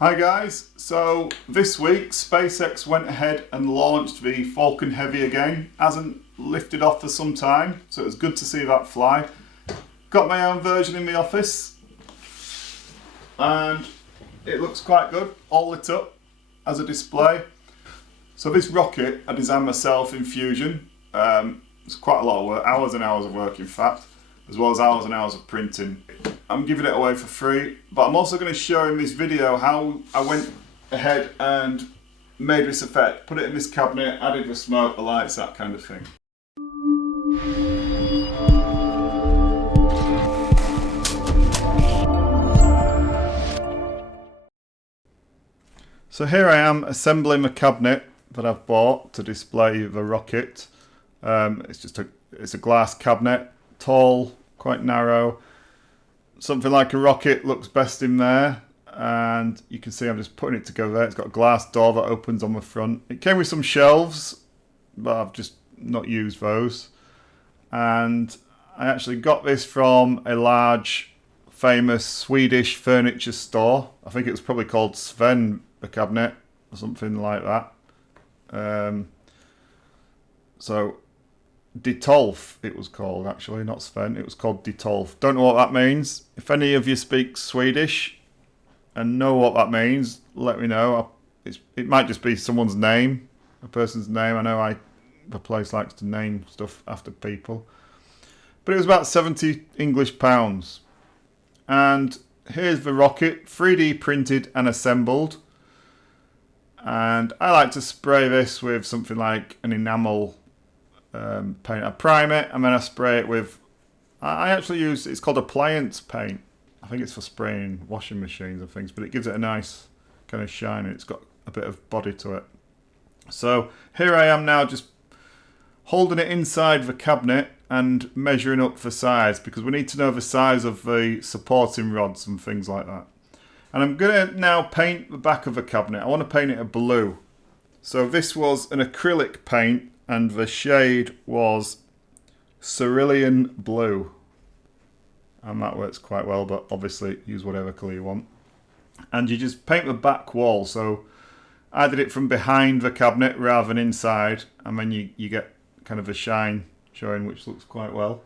Hi guys, so this week SpaceX went ahead and launched the Falcon Heavy again. Hasn't lifted off for some time, so it was good to see that fly. Got my own version in the office and it looks quite good, all lit up as a display. So this rocket I designed myself in Fusion. It's quite a lot of work, hours and hours of work in fact, as well as hours and hours of printing. I'm giving it away for free, but I'm also going to show in this video how I went ahead and made this effect. Put it in this cabinet, added the smoke, the lights, that kind of thing. So here I am assembling the cabinet that I've bought to display the rocket. It's a glass cabinet, tall, quite narrow. Something like a rocket looks best in there, and you can see I'm just putting it together. It's got a glass door that opens on the front. It came with some shelves, but I've just not used those. And I actually got this from a large, famous Swedish furniture store. I think it was probably called Sven the cabinet or something like that. So Detolf it was called, actually, not Sven, it was called Detolf. Don't know what that means. If any of you speak Swedish and know what that means, let me know. It might just be someone's name, a person's name. I know the place likes to name stuff after people. But it was about 70 English pounds. And here's the rocket, 3D printed and assembled. And I like to spray this with something like an enamel paint. I prime it and then I spray it with, I actually use, it's called appliance paint. I think it's for spraying washing machines and things, but it gives it a nice kind of shine and it's got a bit of body to it. So here I am now just holding it inside the cabinet and measuring up for size, because we need to know the size of the supporting rods and things like that. And I'm going to now paint the back of the cabinet. I want to paint it a blue. So this was an acrylic paint and the shade was cerulean blue. And that works quite well, but obviously use whatever colour you want. And you just paint the back wall. So I did it from behind the cabinet rather than inside, and then you get kind of a shine showing, which looks quite well.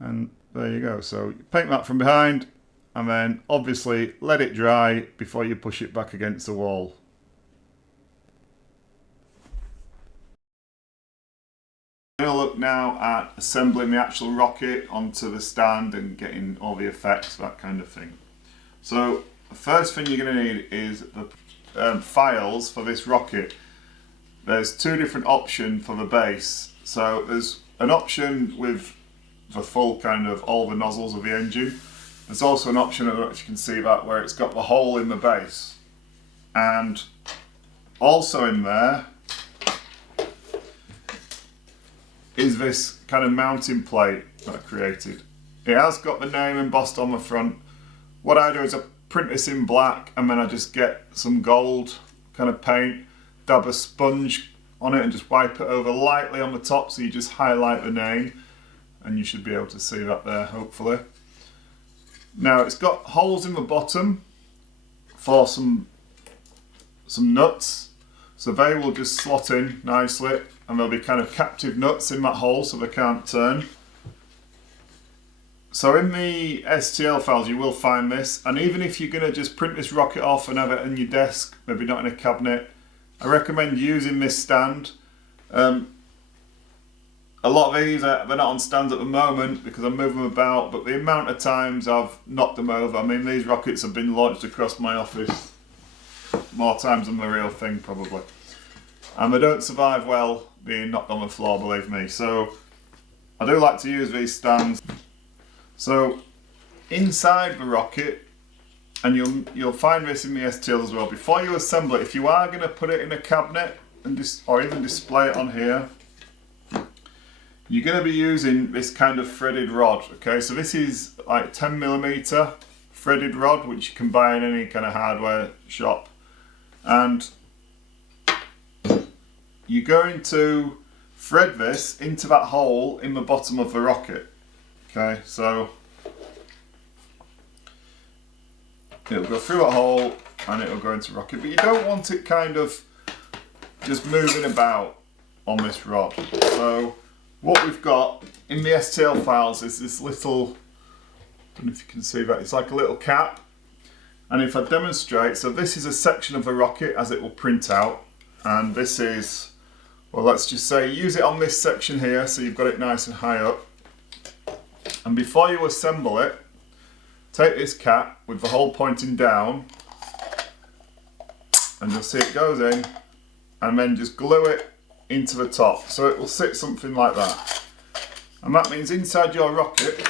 And there you go. So you paint that from behind and then obviously let it dry before you push it back against the wall. I'm going to look now at assembling the actual rocket onto the stand and getting all the effects, that kind of thing. So the first thing you're going to need is the files for this rocket. There's two different options for the base. So there's an option with the full kind of all the nozzles of the engine. There's also an option, I don't know if you can see that, where it's got the hole in the base. And also in there is this kind of mounting plate that I created. It has got the name embossed on the front. What I do is I print this in black and then I just get some gold kind of paint, dab a sponge on it and just wipe it over lightly on the top, so you just highlight the name and you should be able to see that there, hopefully. Now it's got holes in the bottom for some nuts, so they will just slot in nicely, and there'll be kind of captive nuts in that hole so they can't turn. So in the STL files you will find this, and even if you're going to just print this rocket off and have it on your desk, maybe not in a cabinet, I recommend using this stand. A lot of these, they're not on stands at the moment because I'm moving them about, but the amount of times I've knocked them over, I mean these rockets have been launched across my office more times than the real thing probably. And they don't survive well being knocked on the floor, believe me. So I do like to use these stands. So inside the rocket, and you'll find this in the STL as well, before you assemble it, if you are going to put it in a cabinet or even display it on here, you're going to be using this kind of threaded rod. Okay, so this is like 10mm threaded rod, which you can buy in any kind of hardware shop. And you're going to thread this into that hole in the bottom of the rocket. Okay, so it'll go through a hole and it'll go into rocket. But you don't want it kind of just moving about on this rod. So what we've got in the STL files is this little, I don't know if you can see that, it's like a little cap. And if I demonstrate, so this is a section of the rocket as it will print out, and this is, well, let's just say use it on this section here so you've got it nice and high up. And before you assemble it, take this cap with the hole pointing down, and you'll see it goes in, and then just glue it into the top. So it will sit something like that. And that means inside your rocket,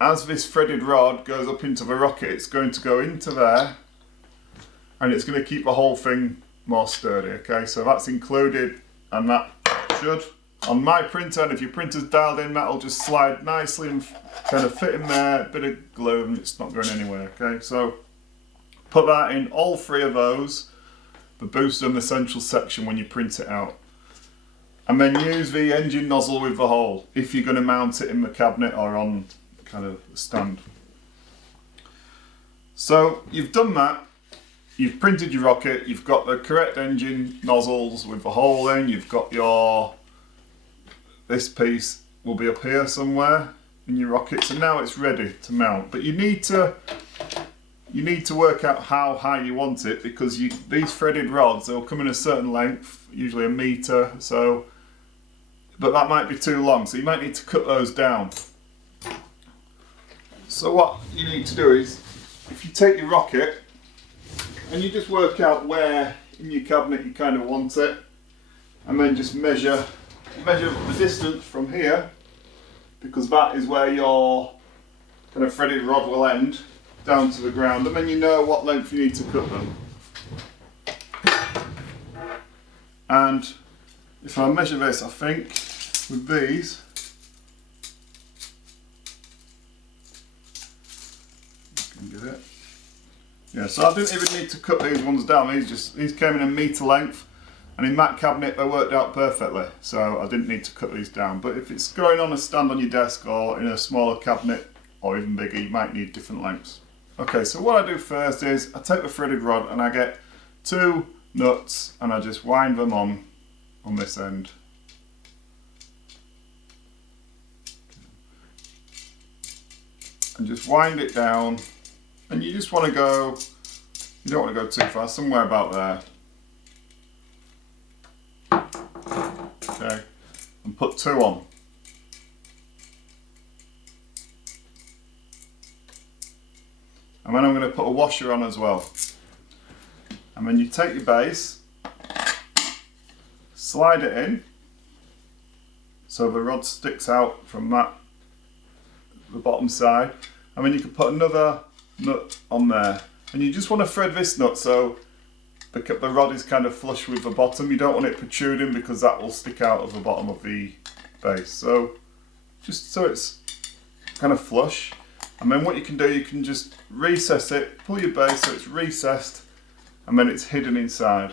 as this threaded rod goes up into the rocket, it's going to go into there, and it's going to keep the whole thing more sturdy. Okay, so that's included, and that should, on my printer, and if your printer's dialed in, that'll just slide nicely and kind of fit in there, a bit of glue, and it's not going anywhere. Okay, so put that in all three of those, the booster and the central section when you print it out. And then use the engine nozzle with the hole if you're going to mount it in the cabinet or on kind of a stand. So you've done that, you've printed your rocket, you've got the correct engine nozzles with the hole in, you've got your, this piece will be up here somewhere in your rocket, so now it's ready to mount. But you need to work out how high you want it, because these threaded rods, they'll come in a certain length, usually 1 meter, so, but that might be too long, so you might need to cut those down. So what you need to do is, if you take your rocket and you just work out where in your cabinet you kind of want it, and then just measure the distance from here, because that is where your kind of threaded rod will end, down to the ground, and then you know what length you need to cut them. And if I measure this, I think with these, you can get it. Yeah, so I didn't even need to cut these ones down. These came in 1 meter length, and in that cabinet they worked out perfectly. So I didn't need to cut these down. But if it's going on a stand on your desk or in a smaller cabinet or even bigger, you might need different lengths. Okay, so what I do first is I take the threaded rod and I get 2 nuts and I just wind them on this end. And just wind it down, and you just want to go, you don't want to go too far, somewhere about there. Okay, and put 2 on. And then I'm going to put a washer on as well. And then you take your base, slide it in, so the rod sticks out from the bottom side, and then you can put another nut on there. And you just want to thread this nut so the rod is kind of flush with the bottom. You don't want it protruding, because that will stick out of the bottom of the base. So just so it's kind of flush. And then what you can do, you can just recess it, pull your base so it's recessed, and then it's hidden inside.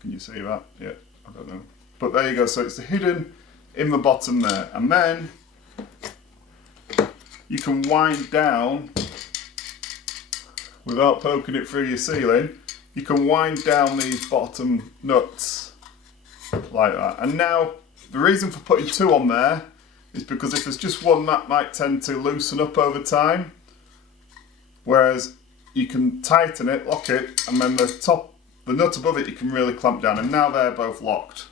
Can you see that? Yeah, I don't know. But there you go, so it's hidden in the bottom there. And then you can wind down, without poking it through your ceiling, you can wind down these bottom nuts like that. And now, the reason for putting 2 on there is because if there's just one, that might tend to loosen up over time, whereas you can tighten it, lock it, and then the nut above it you can really clamp down, and now they're both locked.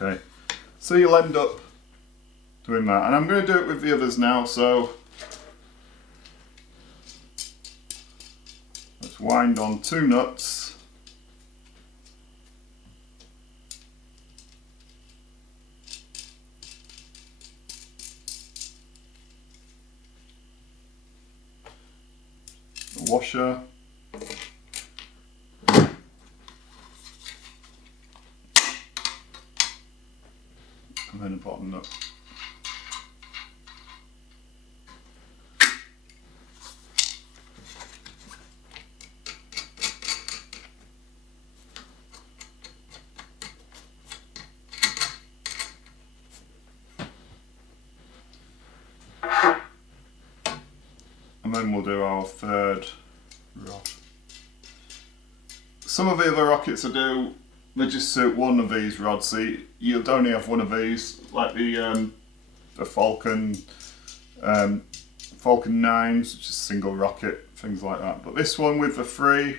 Okay, so you'll end up doing that, and I'm going to do it with the others now, so let's wind on 2 nuts. A washer. And then a bottom nut. and then we'll do our third rod. Some of the other rockets I do, they just suit one of these rods, so you'll only have one of these, like the Falcon, Falcon 9s, which is single rocket, things like that. But this one with the three,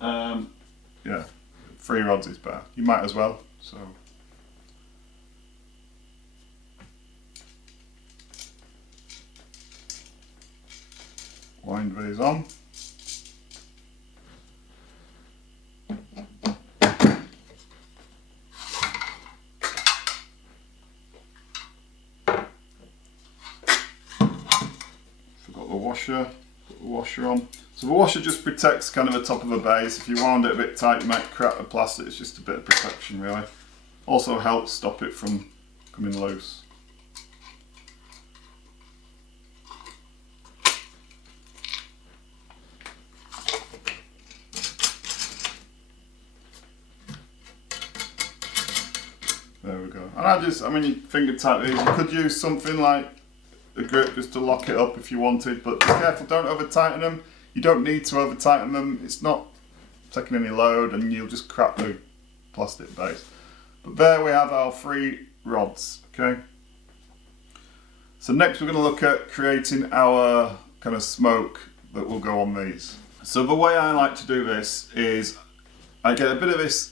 yeah, 3 rods is better. You might as well. So. Wind these on. Forgot the washer. Put the washer on. So the washer just protects kind of the top of the base. If you wound it a bit tight, you might crack the plastic. It's just a bit of protection, really. Also helps stop it from coming loose. There we go. And I mean, you finger tight these. You could use something like a grip just to lock it up if you wanted, but be careful, don't over tighten them. You don't need to over tighten them. It's not taking any load and you'll just crack the plastic base. But there we have our 3 rods, okay? So next we're going to look at creating our kind of smoke that will go on these. So the way I like to do this is I get a bit of this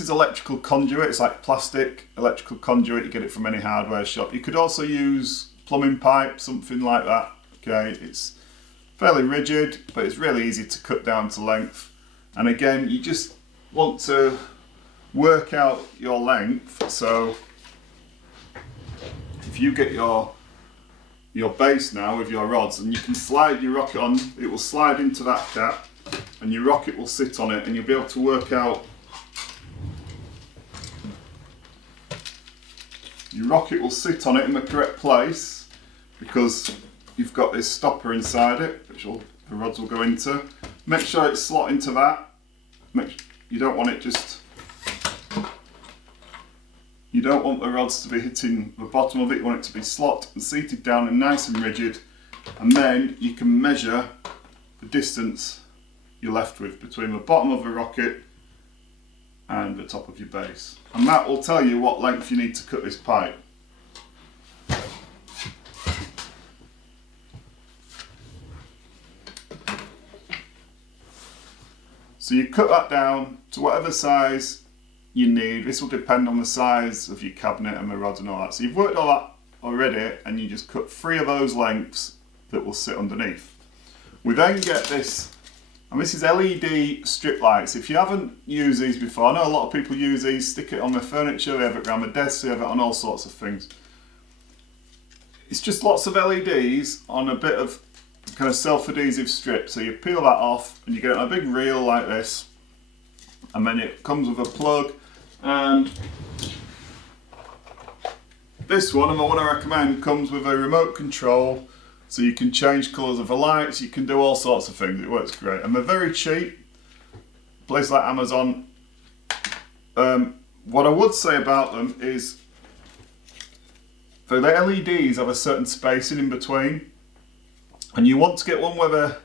is electrical conduit. It's like plastic electrical conduit. You get it from any hardware shop. You could also use plumbing pipe, something like that. Okay, it's fairly rigid, but it's really easy to cut down to length. And again, you just want to work out your length. So if you get your base now with your rods, and you can slide your rocket on, it will slide into that cap, and your rocket will sit on it, and you'll be able to work out. Your rocket will sit on it in the correct place because you've got this stopper inside it, which the rods will go into. Make sure it's slot into that. You don't want it you don't want the rods to be hitting the bottom of it. You want it to be slot and seated down and nice and rigid. And then you can measure the distance you're left with between the bottom of the rocket and the top of your base. And that will tell you what length you need to cut this pipe. So you cut that down to whatever size you need. This will depend on the size of your cabinet and the rods and all that. So you've worked all that already, and you just cut 3 of those lengths that will sit underneath. We then get this. And this is LED strip lights. If you haven't used these before, I know a lot of people use these, stick it on their furniture, they have it around the desk, they have it on all sorts of things. It's just lots of LEDs on a bit of kind of self-adhesive strip. So you peel that off and you get it on a big reel like this. And then it comes with a plug. And this one, and the one I recommend, comes with a remote control. So you can change colours of the lights, you can do all sorts of things, it works great. And they're very cheap, places like Amazon. What I would say about them is, the LEDs have a certain spacing in between, and you want to get one where they're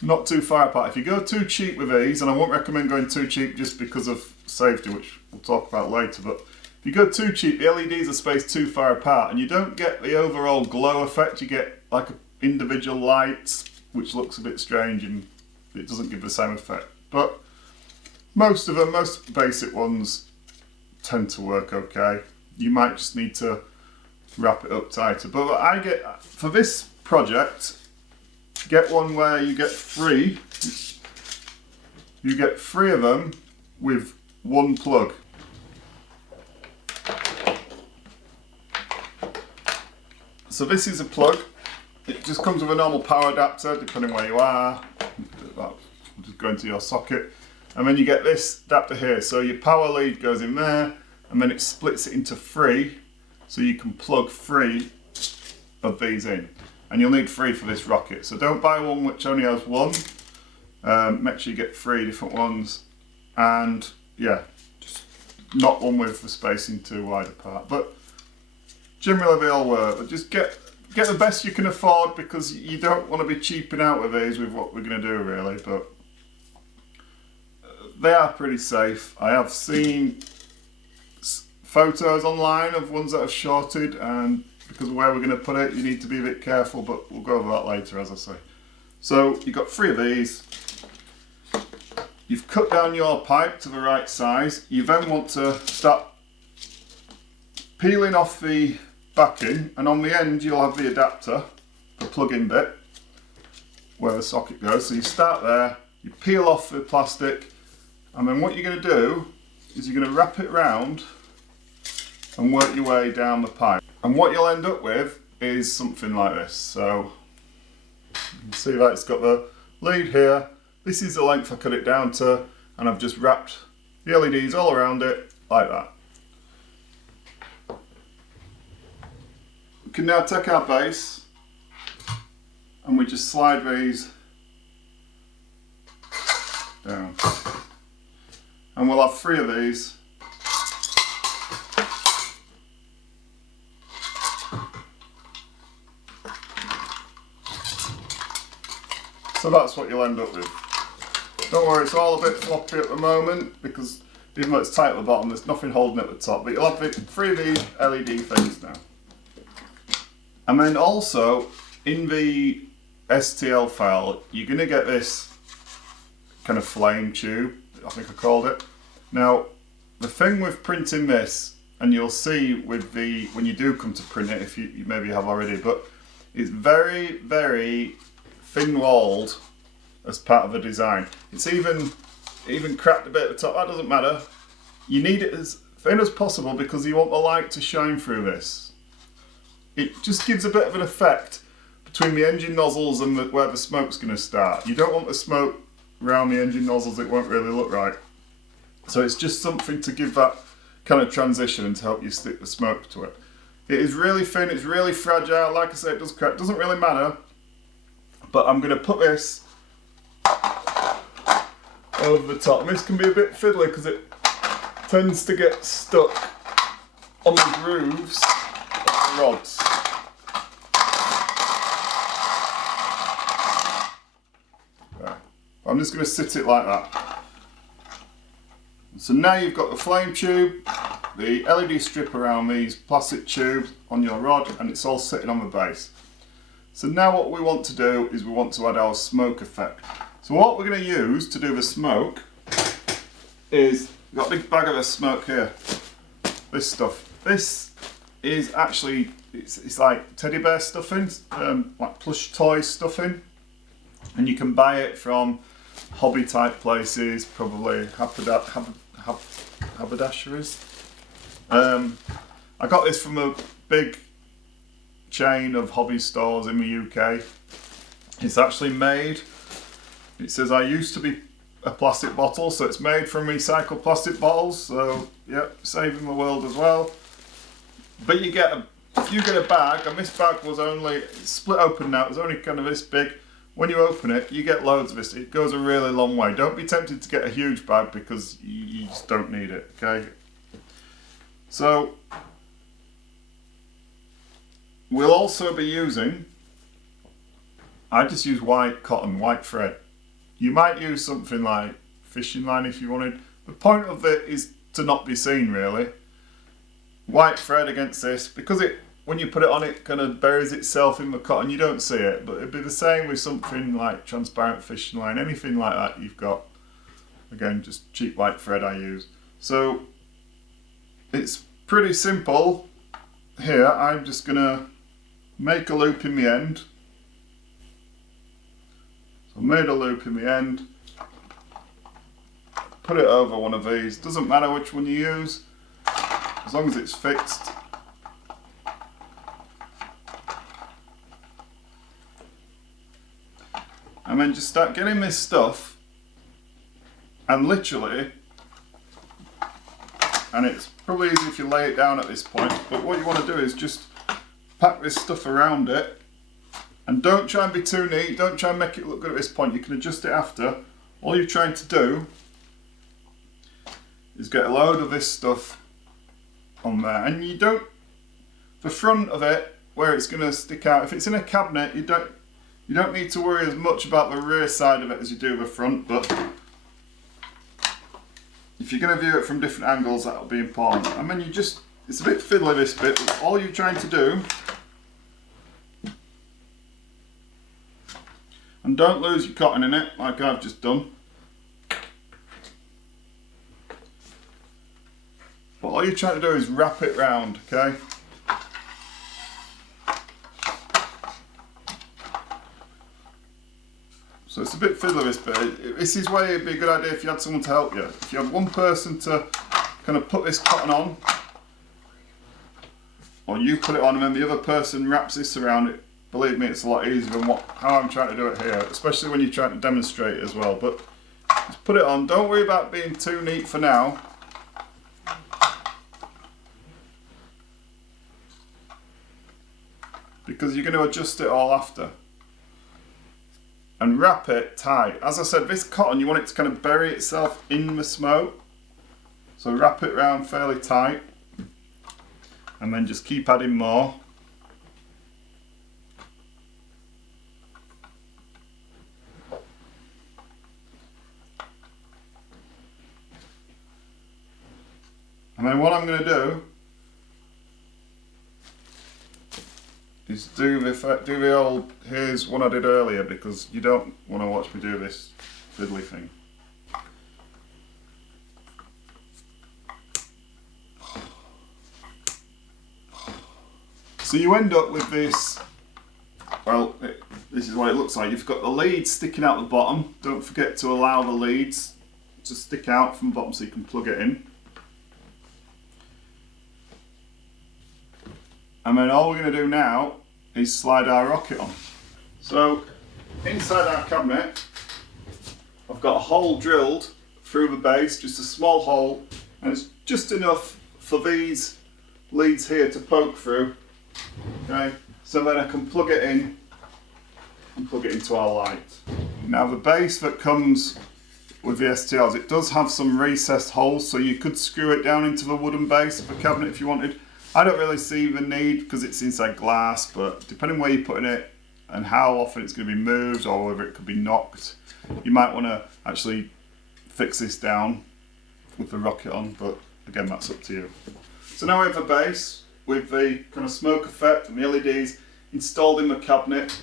not too far apart. If you go too cheap with these, and I won't recommend going too cheap just because of safety, which we'll talk about later, but if you go too cheap, the LEDs are spaced too far apart, and you don't get the overall glow effect. You get like individual lights, which looks a bit strange and it doesn't give the same effect. But most of them, most basic ones, tend to work okay. You might just need to wrap it up tighter. But what I get for this project, get one where you get 3. You get 3 of them with 1 plug. So this is a plug. It just comes with a normal power adapter, depending where you are. We'll just go into your socket. And then you get this adapter here. So your power lead goes in there, and then it splits it into 3. So you can plug 3 of these in. And you'll need 3 for this rocket. So don't buy one which only has 1. Make sure you get 3 different ones. And yeah, just not one with the spacing too wide apart. But generally they all work. But just get get the best you can afford, because you don't want to be cheaping out with these with what we're going to do really, but they are pretty safe. I have seen photos online of ones that have shorted, and because of where we're going to put it, you need to be a bit careful, but we'll go over that later, as I say. So you've got 3 of these. You've cut down your pipe to the right size. You then want to start peeling off the backing, and on the end you'll have the adapter, the plug-in bit, where the socket goes. So you start there, you peel off the plastic, and then what you're going to do is you're going to wrap it round and work your way down the pipe. And what you'll end up with is something like this. So you can see that it's got the lead here. This is the length I cut it down to, and I've just wrapped the LEDs all around it like that. We can now take our base and we just slide these down. And we'll have 3 of these. So that's what you'll end up with. Don't worry, it's all a bit floppy at the moment, because even though it's tight at the bottom, there's nothing holding it at the top, but you'll have 3 of these LED things now. And then also, in the STL file, you're going to get this kind of flame tube, I think I called it. Now, the thing with printing this, and you'll see with the, when you do come to print it, if you maybe have already, but it's very, very thin-walled as part of the design. It's even cracked a bit at the top. That doesn't matter. You need it as thin as possible because you want the light to shine through this. It just gives a bit of an effect between the engine nozzles and where the smoke's going to start. You don't want the smoke around the engine nozzles, it won't really look right. So it's just something to give that kind of transition and to help you stick the smoke to it. It is really thin, it's really fragile. Like I say, it does crack. Doesn't really matter. But I'm going to put this over the top. And this can be a bit fiddly because it tends to get stuck on the grooves of the rods. There. I'm just going to sit it like that. So now you've got the flame tube, the LED strip around these plastic tubes on your rod, and it's all sitting on the base. So now what we want to do is we want to add our smoke effect. So what we're going to use to do the smoke is, we've got a big bag of the smoke here. This stuff. This is actually, it's like teddy bear stuffing, like plush toy stuffing. And you can buy it from hobby type places, probably haberdasheries. I got this from a big chain of hobby stores in the UK. It's actually made, it says I used to be a plastic bottle, so it's made from recycled plastic bottles, so yep, saving the world as well. But you get if you get a bag, and this bag was only, it's split open now, it was only kind of this big. When you open it, you get loads of this. It goes a really long way. Don't be tempted to get a huge bag because you just don't need it, okay? So we'll also be using, I just use white cotton, white thread. You might use something like fishing line if you wanted. The point of it is to not be seen really. White thread against this, because it, when you put it on, it kind of buries itself in the cotton, you don't see it, but it'd be the same with something like transparent fishing line, anything like that you've got. Again, just cheap white thread I use. So it's pretty simple. Here, I'm just gonna make a loop in the end. So I made a loop in the end, put it over one of these, doesn't matter which one you use, as long as it's fixed. And then just start getting this stuff, and literally, and it's probably easy if you lay it down at this point, but what you want to do is just pack this stuff around it, and don't try and be too neat, don't try and make it look good at this point, you can adjust it after. All you're trying to do is get a load of this stuff on there, and you don't, the front of it, where it's going to stick out. If it's in a cabinet, you don't need to worry as much about the rear side of it as you do the front, but if you're going to view it from different angles, that'll be important. I mean, it's a bit fiddly this bit, but all you're trying to do, and don't lose your cotton in it like I've just done. But all you're trying to do is wrap it round, okay? So it's a bit fiddly this bit. This is why it'd be a good idea if you had someone to help you. If you have one person to kind of put this cotton on, or you put it on and then the other person wraps this around it, believe me, it's a lot easier than how I'm trying to do it here, especially when you're trying to demonstrate it as well. But just put it on. Don't worry about being too neat for now. Because you're going to adjust it all after. And wrap it tight. As I said, this cotton, you want it to kind of bury itself in the smoke. So wrap it around fairly tight. And then just keep adding more. And then what I'm going to do is do the old, here's one I did earlier, because you don't want to watch me do this fiddly thing. So you end up with this, well, this is what it looks like. You've got the leads sticking out the bottom. Don't forget to allow the leads to stick out from the bottom so you can plug it in. And then all we're going to do now is slide our rocket on. So inside our cabinet, I've got a hole drilled through the base, just a small hole, and it's just enough for these leads here to poke through. Okay, so then I can plug it in and plug it into our light. Now the base that comes with the STLs, it does have some recessed holes, so you could screw it down into the wooden base of the cabinet if you wanted. I don't really see the need because it's inside glass, but depending where you're putting it and how often it's going to be moved or whether it could be knocked, you might want to actually fix this down with the rocket on, but again, that's up to you. So now we have a base with the kind of smoke effect and the LEDs installed in the cabinet.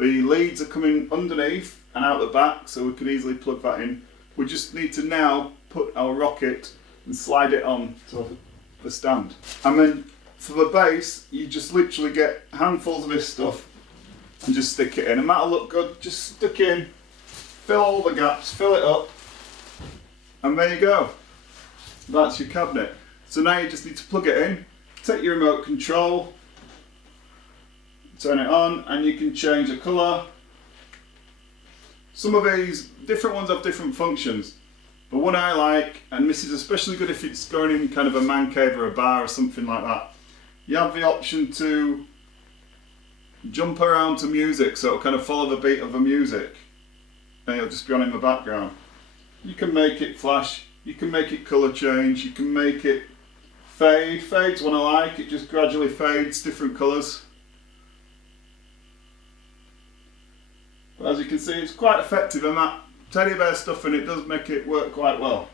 The leads are coming underneath and out the back, so we can easily plug that in. We just need to now put our rocket and slide it on to the stand. And then for the base, you just literally get handfuls of this stuff and just stick it in. And that'll look good. Just stick in, fill all the gaps, fill it up, and there you go. That's your cabinet. So now you just need to plug it in, take your remote control, turn it on, and you can change the colour. Some of these, different ones have different functions. But one I like, and this is especially good if it's going in kind of a man cave or a bar or something like that, you have the option to jump around to music, so it'll kind of follow the beat of the music and it'll just be on in the background. You can make it flash, you can make it colour change, you can make it fade. Fade's one I like, it just gradually fades different colours. But as you can see, it's quite effective, and that teddy bear stuff in it does make it work quite well.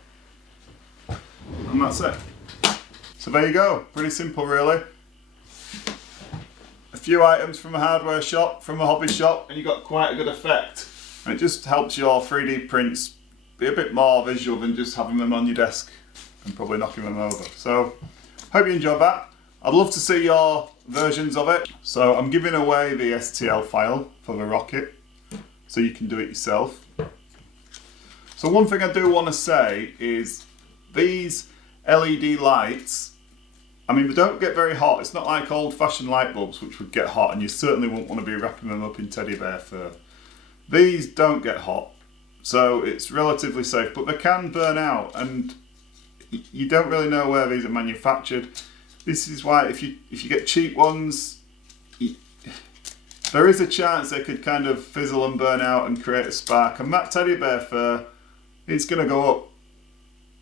And that's it. So there you go, pretty simple really. A few items from a hardware shop, from a hobby shop, and you got quite a good effect. And it just helps your 3D prints be a bit more visual than just having them on your desk and probably knocking them over. So, hope you enjoyed that. I'd love to see your versions of it. So I'm giving away the STL file for the rocket, so you can do it yourself. So one thing I do want to say is these LED lights, I mean, they don't get very hot. It's not like old-fashioned light bulbs, which would get hot, and you certainly wouldn't want to be wrapping them up in teddy bear fur. These don't get hot, so it's relatively safe, but they can burn out, and you don't really know where these are manufactured. This is why if you get cheap ones, there is a chance they could kind of fizzle and burn out and create a spark, and that teddy bear fur, it's going to go up.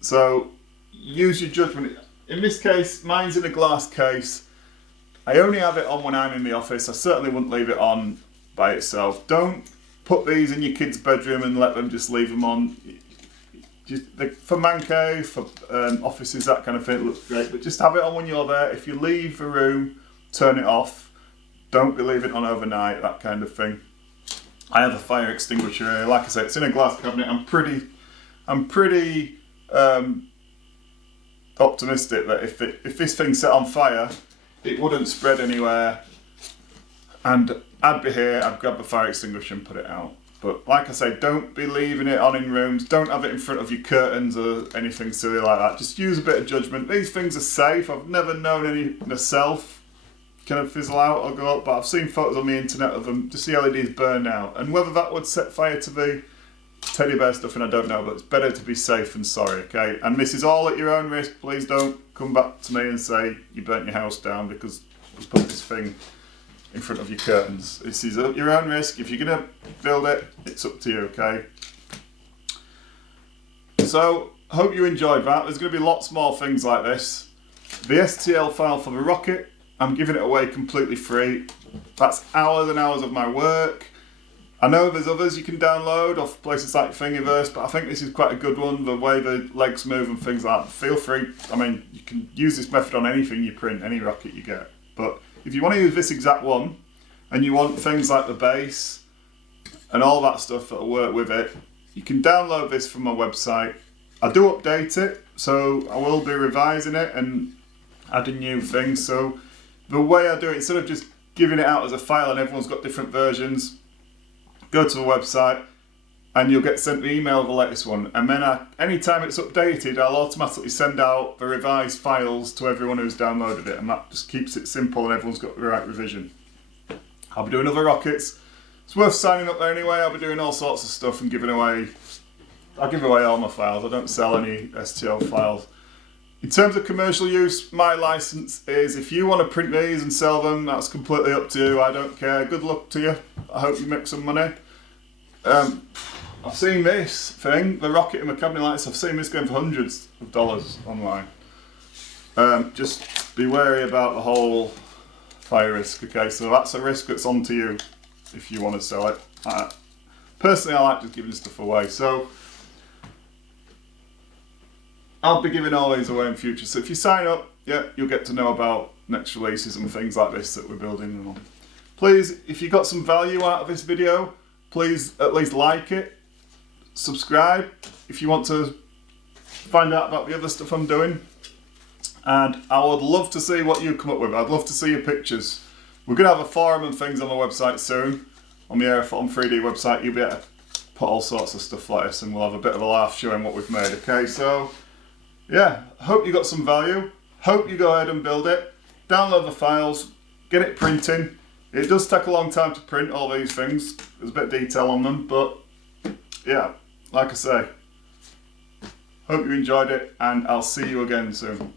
So use your judgment. In this case, mine's in a glass case. I only have it on when I'm in the office. I certainly wouldn't leave it on by itself. Don't put these in your kid's bedroom and let them just leave them on. For man cave, for offices, that kind of thing, it looks great. But just have it on when you're there. If you leave a room, turn it off. Don't be leaving it on overnight, that kind of thing. I have a fire extinguisher here. Like I said, it's in a glass cabinet. I'm pretty optimistic that if this thing set on fire, it wouldn't spread anywhere. And I'd be here, I'd grab the fire extinguisher and put it out. But like I say, don't be leaving it on in rooms. Don't have it in front of your curtains or anything silly like that. Just use a bit of judgment. These things are safe. I've never known any myself kind of fizzle out or go up, but I've seen photos on the internet of them, just the LEDs burn out. And whether that would set fire to the teddy bear stuff, and I don't know, but it's better to be safe than sorry, okay? And this is all at your own risk. Please don't come back to me and say you burnt your house down because you put this thing in front of your curtains. This is at your own risk. If you're going to build it, it's up to you, okay? So, hope you enjoyed that. There's going to be lots more things like this. The STL file for the rocket, I'm giving it away completely free. That's hours and hours of my work. I know there's others you can download off places like Thingiverse, but I think this is quite a good one, the way the legs move and things like that. Feel free, I mean, you can use this method on anything you print, any rocket you get. But if you want to use this exact one, and you want things like the base and all that stuff that'll work with it, you can download this from my website. I do update it, so I will be revising it and adding new things. So the way I do it, instead of just giving it out as a file and everyone's got different versions, go to the website and you'll get sent the email of the latest one. And then anytime it's updated, I'll automatically send out the revised files to everyone who's downloaded it. And that just keeps it simple and everyone's got the right revision. I'll be doing other rockets. It's worth signing up there anyway. I'll be doing all sorts of stuff and giving away. I'll give away all my files. I don't sell any STL files. In terms of commercial use, my license is if you want to print these and sell them, that's completely up to you. I don't care. Good luck to you. I hope you make some money. I've seen this thing, the rocket in my cabinet like this, I've seen this going for hundreds of dollars online. Just be wary about the whole fire risk, okay? So that's a risk that's on to you if you want to sell it. Personally, I like just giving stuff away. So I'll be giving all these away in future. So if you sign up, yeah, you'll get to know about next releases and things like this that we're building. Please, if you got some value out of this video, please at least like it. Subscribe if you want to find out about the other stuff I'm doing. And I would love to see what you come up with. I'd love to see your pictures. We're going to have a forum and things on the website soon. On the Aerofoton 3D website, you'll be able to put all sorts of stuff like this and we'll have a bit of a laugh showing what we've made. Okay, so yeah, hope you got some value. Hope you go ahead and build it. Download the files, get it printing. It does take a long time to print all these things. There's a bit of detail on them, but yeah, like I say, hope you enjoyed it and I'll see you again soon.